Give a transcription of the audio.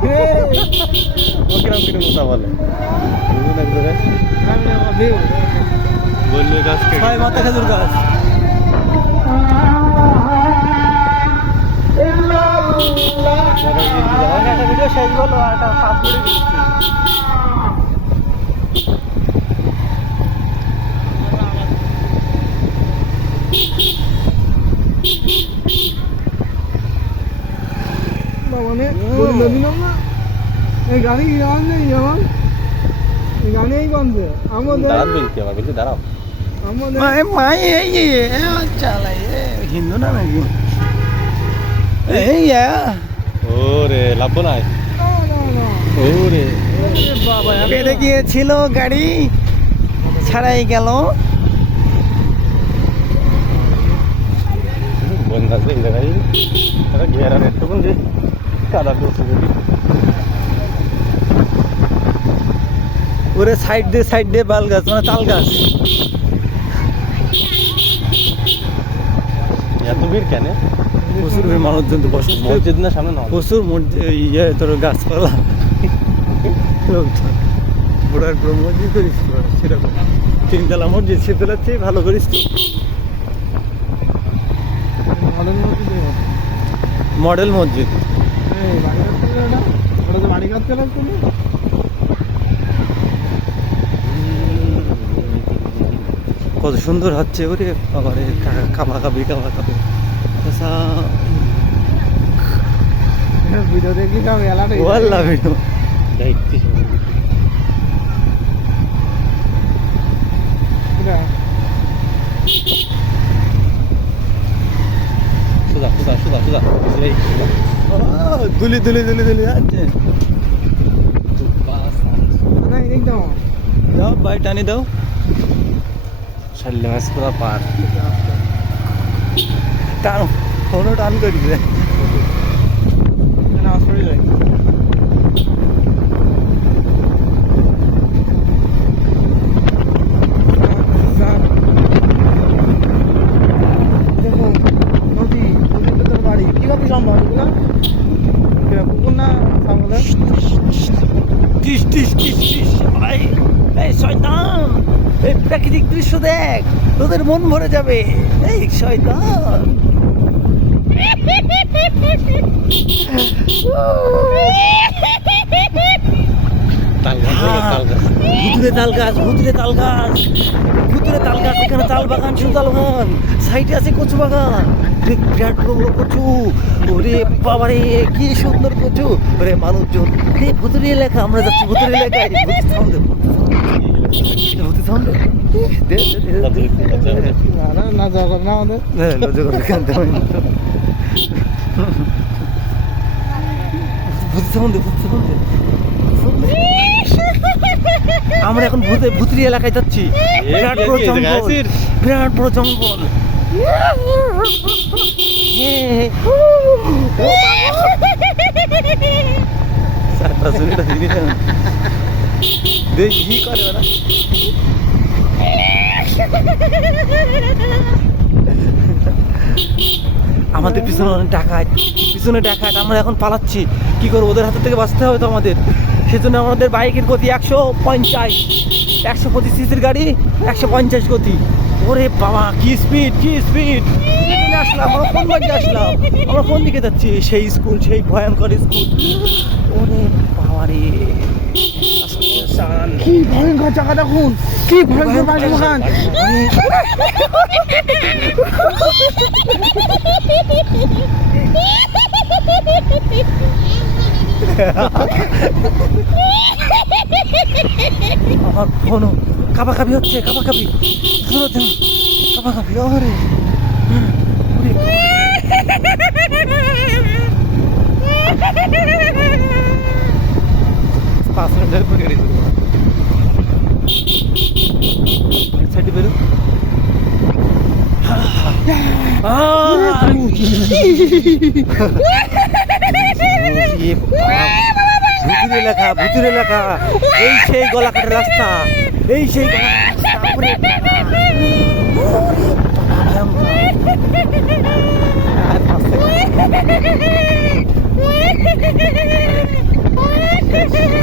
কিরম কিরম কথা বলে বললে গাছ ছয় মাথা খেজুর গাছ। একটা ভিডিও শেষ বলো আর একটা 5 মিনিট দিচ্ছি। মানে বললো দিলাম না এই গাড়ি যাওয়ার নেই যেমন এই গাড়ি এই বন্ধে আমাদের দাঁড়ান বলছি আমার বলছি দাঁড়াও আমাদের মাই চালাই হিন্দু না নাকি এই ওরে লাভ নাই ওরে বাবা বেড়ে গিয়েছিল গাড়ি ছাড়াই গেল। বন্ধ আছে এই জায়গায় তারা ঘেরার একটু যে কাদা করছে ওরে সাইড দিয়ে বাল গাছ মানে তাল গাছ। এত ভিড় কেন প্রচুর মানুষজন তো বসে মসজিদ না সামনে না প্রচুর ইয়ে তোর গাছপালা লোকজন বুড়ার পুরো মসজিদ করিস তো সেরকম 3 তলা মসজিদ সেতলার চেয়ে ভালো করিস তো। মডেল মসজিদ বাড়ি কাটতে লাগতো না কত সুন্দর হচ্ছে ওরে বাবারে কাবা কাবি আচ্ছা ভিডিও দেখি যাও এলাটা ওয়াল্লাহ ভিডিও দেখতে সুদা সুদা সুদা সুদা এই দুলি যাচ্ছে। একদম দাও ভাই টানি দাও শাল্লে মাছ পুরা পার টান ফোনও টান করি রে আসলে যায় দেখুন নদী নদীর ভেতর বাড়ি কিভাবে সম্ভব এগুলো পুকুর না সামলে টিস এই শয়তান এই প্রাকৃতিক দৃশ্য দেখ তোদের মন ভরে যাবে এই শয়তান। ভুতুরে তাল গাছ এখানে তাল বাগান শুধু তাল বাগান সাইডে আছে কচু বাগান বিরাট বড় কচু ওরে বাবারে কি সুন্দর কচু ওরে মানুষজন ভুতুরে এলাকা আমরা যাচ্ছি ভুতুরে এলাকায় ভূতি সাউন্ড না যাওয়া করে না আমাদের আমরা এখন ভুতুরি এলাকায় যাচ্ছি বিরাট বড় জঙ্গল দেখি কি করে ওরা আমাদের পিছনে অনেক ডাকাত আমরা এখন পালাচ্ছি কি করবো ওদের হাতের থেকে বাঁচতে হবে তো আমাদের সেজন্য আমাদের বাইকের গতি 150 সিসির গাড়ি 150 গতি ওরে বাবা কি স্পিড আসলাম আমরা কোন দিকে যাচ্ছি সেই স্কুল সেই ভয়ঙ্কর স্কুল ওরে বাবা রে কি ভয়ঙ্কর জায়গা দেখুন কি ভয়ঙ্কর বাড়ি বাগান আমার ফোনও কাবাকাবি হচ্ছে কাবাকাবি ওরে পাঁচ মিনিট পরে গাড়ি সাইডে বেরো ভুতুর এলাকা এই সেই গলাকাটা রাস্তা ভয়ঙ্কর শেষ